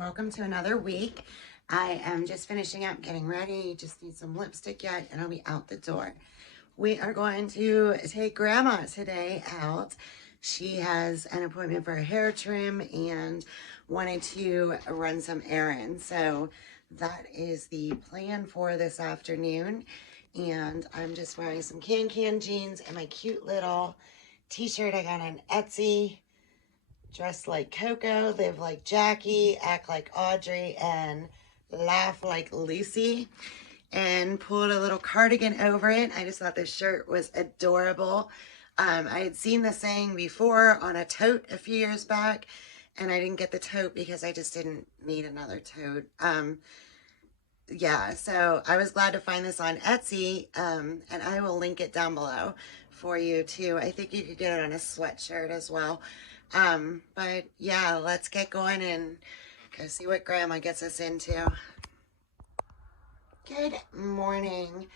welcome to another week. I am just finishing up getting ready, just need some lipstick yet, and I'll be out the door. We are going to take Grandma today out. She has an appointment for a hair trim and wanted to run some errands. So that is the plan for this afternoon. And I'm just wearing some Can jeans and my cute little t-shirt I got on Etsy. Dress like Coco, live like Jackie, act like Audrey, and laugh like Lucy. And pulled a little cardigan over it. I just thought this shirt was adorable. I had seen the saying before on a tote a few years back, and I didn't get the tote because I just didn't need another tote. Yeah, so I was glad to find this on Etsy, and I will link it down below for you too. I think you could get it on a sweatshirt as well. But yeah, let's get going and go see what Grandma gets us into. Good morning.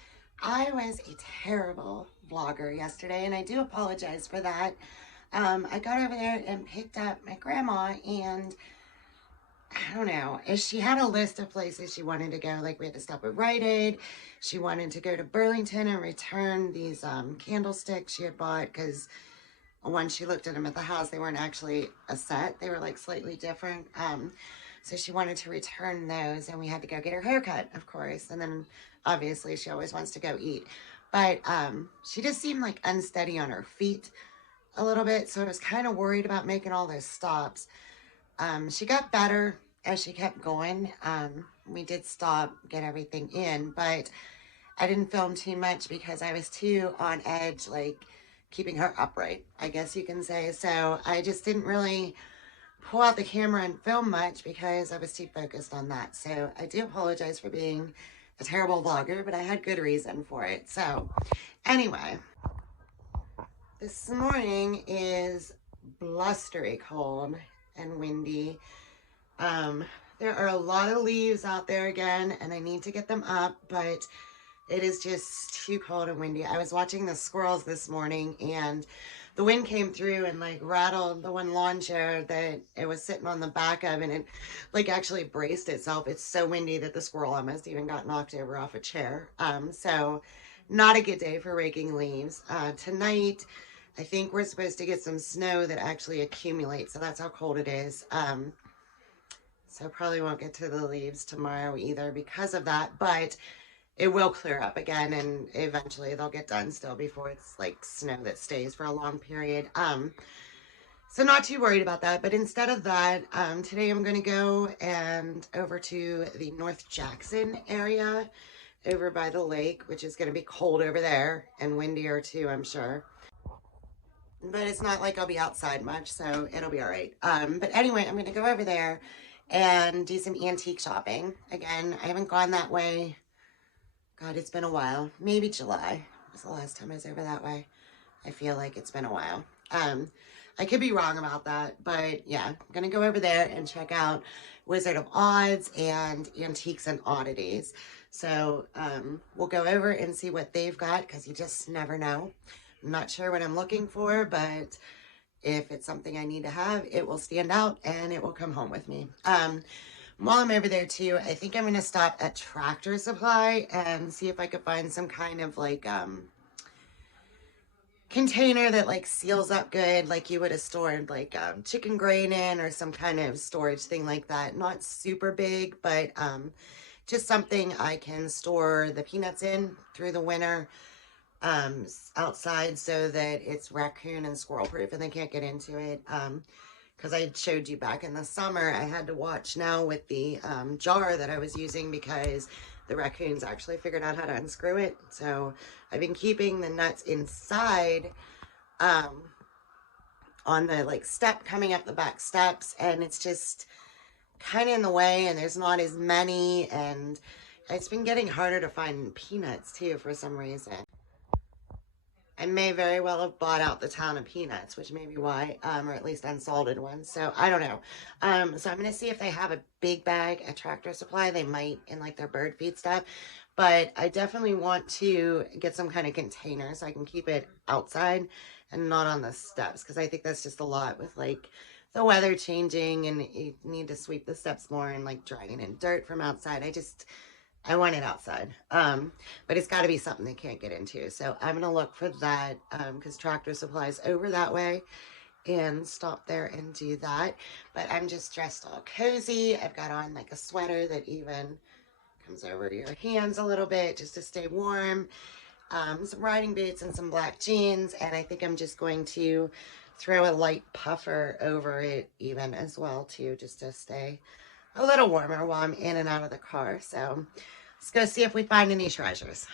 I was a terrible vlogger yesterday, and I do apologize for that. I got over there and picked up my grandma, and I don't know, she had a list of places she wanted to go. Like, we had to stop at Rite Aid. She wanted to go to Burlington and return these candlesticks she had bought, because once she looked at them at the house, they weren't actually a set. They were like slightly different. So she wanted to return those, and we had to go get her haircut, of course. And then obviously she always wants to go eat. But she just seemed like unsteady on her feet a little bit. So I was kind of worried about making all those stops. She got better as she kept going. We did stop, get everything in, but I didn't film too much because I was too on edge, like keeping her upright, I guess you can say. So I just didn't really pull out the camera and film much because I was too focused on that. So I do apologize for being a terrible vlogger, but I had good reason for it. So anyway, this morning is blustery cold and windy. There are a lot of leaves out there again, and I need to get them up, but it is just too cold and windy. I was watching the squirrels this morning, and the wind came through and like rattled the one lawn chair that it was sitting on the back of, and it like actually braced itself. It's so windy that the squirrel almost even got knocked over off a chair. So not a good day for raking leaves. Tonight, I think we're supposed to get some snow that actually accumulates, so that's how cold it is. So probably won't get to the leaves tomorrow either because of that, but it will clear up again, and eventually they'll get done still before it's like snow that stays for a long period. So not too worried about that, but instead of that, today I'm going to go and over to the North Jackson area over by the lake, which is going to be cold over there and windier too, I'm sure. But it's not like I'll be outside much, so it'll be all right. But anyway, I'm going to go over there and do some antique shopping. Again, I haven't gone that way. God, it's been a while. Maybe July was the last time I was over that way. I feel like it's been a while. I could be wrong about that, but yeah, I'm going to go over there and check out Wizard of Oz and Antiques and Oddities. So we'll go over and see what they've got, because you just never know. I'm not sure what I'm looking for, but if it's something I need to have, it will stand out and it will come home with me. While I'm over there too, I think I'm going to stop at Tractor Supply and see if I could find some kind of like container that like seals up good, like you would have stored like chicken grain in, or some kind of storage thing like that. Not super big, but just something I can store the peanuts in through the winter outside, so that it's raccoon and squirrel proof and they can't get into it. Because I showed you back in the summer, I had to watch now with the jar that I was using, because the raccoons actually figured out how to unscrew it. So I've been keeping the nuts inside on the like step coming up the back steps, and it's just kind of in the way, and there's not as many, and it's been getting harder to find peanuts too for some reason. I may very well have bought out the town of peanuts, which may be why, or at least unsalted ones. So I don't know. So I'm going to see if they have a big bag at Tractor Supply. They might in like their bird feed stuff. But I definitely want to get some kind of container so I can keep it outside and not on the steps, because I think that's just a lot with like the weather changing and you need to sweep the steps more and like dragging in dirt from outside. I want it outside. But it's got to be something they can't get into. So I'm going to look for that because Tractor Supply's over that way, and stop there and do that. But I'm just dressed all cozy. I've got on like a sweater that even comes over your hands a little bit just to stay warm. Some riding boots and some black jeans. And I think I'm just going to throw a light puffer over it even as well too, just to stay a little warmer while I'm in and out of the car. So let's go see if we find any treasures.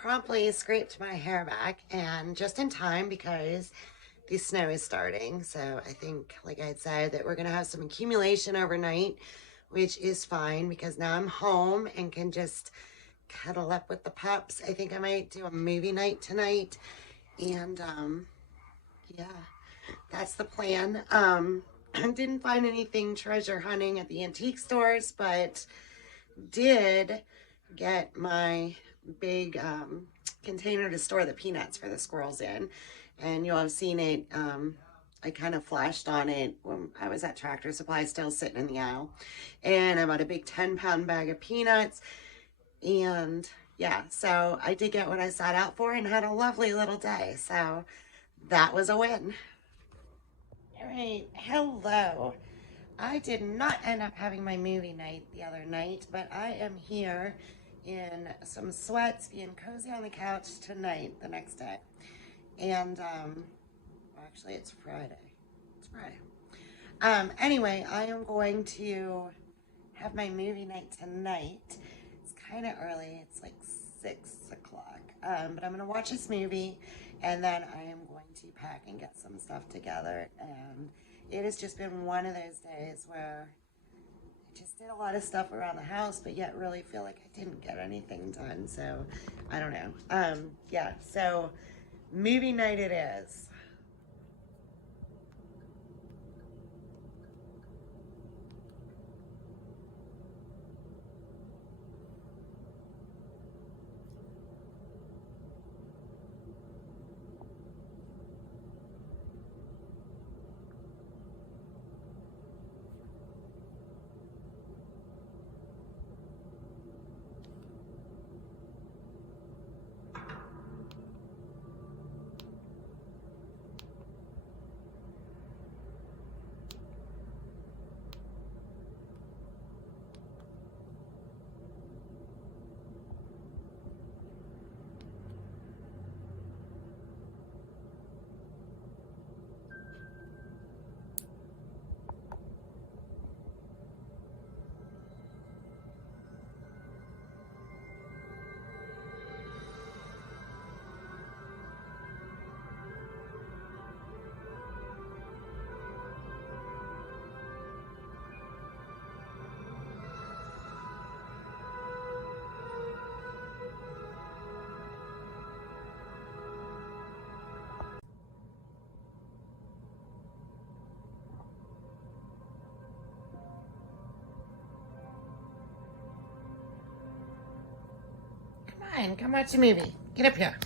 promptly scraped my hair back, and just in time because the snow is starting. So I think, like I had said, that we're going to have some accumulation overnight, which is fine because now I'm home and can just cuddle up with the pups. I think I might do a movie night tonight. And yeah, that's the plan. I didn't find anything treasure hunting at the antique stores, but did get my big container to store the peanuts for the squirrels in. And you'll have seen it. I kind of flashed on it when I was at Tractor Supply, still sitting in the aisle. And I bought a big 10-pound bag of peanuts. And yeah, so I did get what I set out for and had a lovely little day. So that was a win. All right, hello. I did not end up having my movie night the other night, but I am here in some sweats, being cozy on the couch tonight, the next day. And, actually, it's Friday. It's Friday. Anyway, I am going to have my movie night tonight. It's kind of early. It's like 6 o'clock. But I'm going to watch this movie, and then I am going to pack and get some stuff together. And it has just been one of those days where I just did a lot of stuff around the house, but yet really feel like I didn't get anything done. So I don't know. Yeah, so movie night it is. Come watch the movie. Get up here.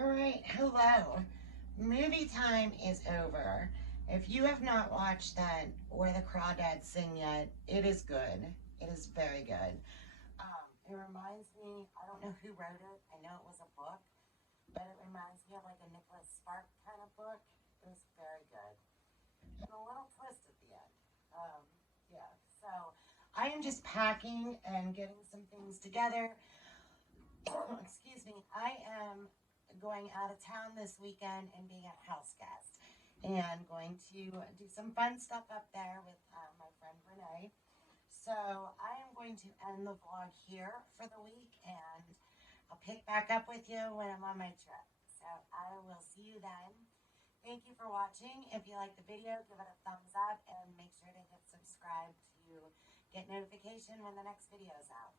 All right, hello. Movie time is over. If you have not watched that or the Crawdads sing yet, it is good. It is very good. It reminds me, I don't know who wrote it. I know it was a book, but it reminds me of like a Nicholas Spark kind of book. It was very good. And a little twist at the end. Yeah, so I am just packing and getting some things together. Excuse me. I am going out of town this weekend and being a house guest and going to do some fun stuff up there with my friend Renee. So I am going to end the vlog here for the week, and I'll pick back up with you when I'm on my trip. So I will see you then. Thank you for watching. If you like the video, give it a thumbs up and make sure to hit subscribe to get notification when the next video is out.